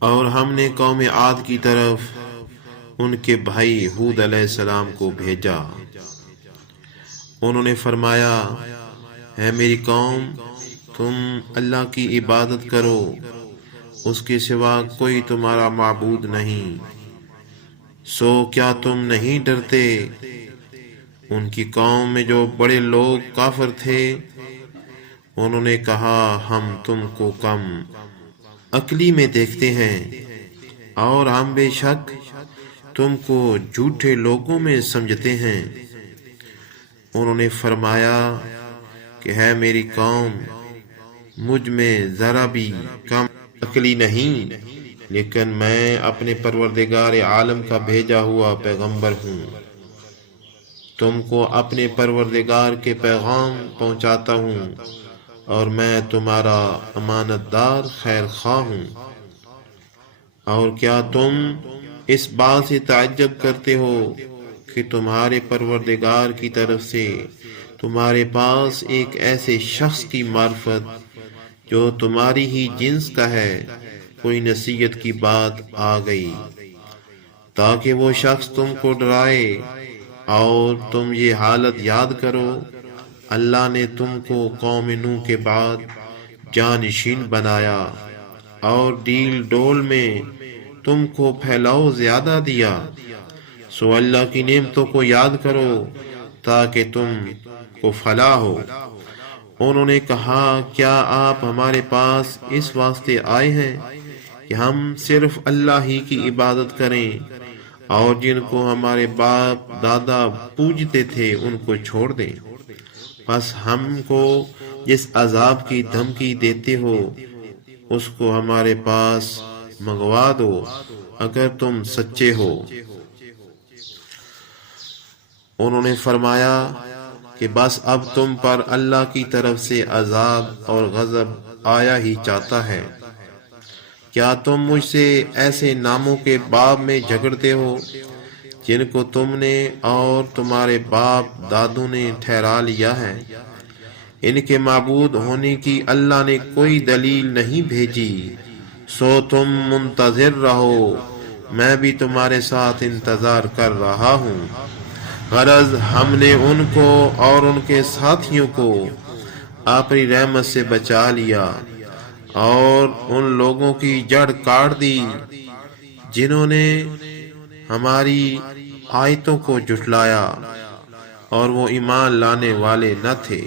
اور ہم نے قوم عاد کی طرف ان کے بھائی ہود علیہ السلام کو بھیجا۔ انہوں نے فرمایا، ہے میری قوم، تم اللہ کی عبادت کرو، اس کے سوا کوئی تمہارا معبود نہیں، سو کیا تم نہیں ڈرتے؟ ان کی قوم میں جو بڑے لوگ کافر تھے انہوں نے کہا، ہم تم کو کم عقلی میں دیکھتے ہیں اور ہم بے شک تم کو جھوٹے لوگوں میں سمجھتے ہیں۔ انہوں نے فرمایا کہ ہے میری قوم، مجھ میں ذرا بھی کم عقلی نہیں، لیکن میں اپنے پروردگار عالم کا بھیجا ہوا پیغمبر ہوں، تم کو اپنے پروردگار کے پیغام پہنچاتا ہوں، اور میں تمہارا امانت دار خیر خواہ ہوں۔ اور کیا تم اس بات سے تعجب کرتے ہو کہ تمہارے پروردگار کی طرف سے تمہارے پاس ایک ایسے شخص کی معرفت جو تمہاری ہی جنس کا ہے کوئی نصیحت کی بات آ گئی تاکہ وہ شخص تم کو ڈرائے؟ اور تم یہ حالت یاد کرو، اللہ نے تم کو قوم نوح کے بعد جانشین بنایا اور ڈیل ڈول میں تم کو پھیلاؤ زیادہ دیا، سو اللہ کی نعمتوں کو یاد کرو تاکہ تم کو فلاح ہو۔ انہوں نے کہا، کیا آپ ہمارے پاس اس واسطے آئے ہیں کہ ہم صرف اللہ ہی کی عبادت کریں اور جن کو ہمارے باپ دادا پوجتے تھے ان کو چھوڑ دیں؟ بس ہم کو جس عذاب کی دھمکی دیتے ہو اس کو ہمارے پاس منگوا دو اگر تم سچے ہو۔ انہوں نے فرمایا کہ بس اب تم پر اللہ کی طرف سے عذاب اور غضب آیا ہی چاہتا ہے۔ کیا تم مجھ سے ایسے ناموں کے باب میں جھگڑتے ہو جن کو تم نے اور تمہارے باپ دادوں نے ٹھہرا لیا ہے؟ ان کے معبود ہونے کی اللہ نے کوئی دلیل نہیں بھیجی، سو تم منتظر رہو، میں بھی تمہارے ساتھ انتظار کر رہا ہوں۔ غرض ہم نے ان کو اور ان کے ساتھیوں کو اپنی رحمت سے بچا لیا اور ان لوگوں کی جڑ کاٹ دی جنہوں نے ہماری آیتوں کو جھٹلایا اور وہ ایمان لانے والے نہ تھے۔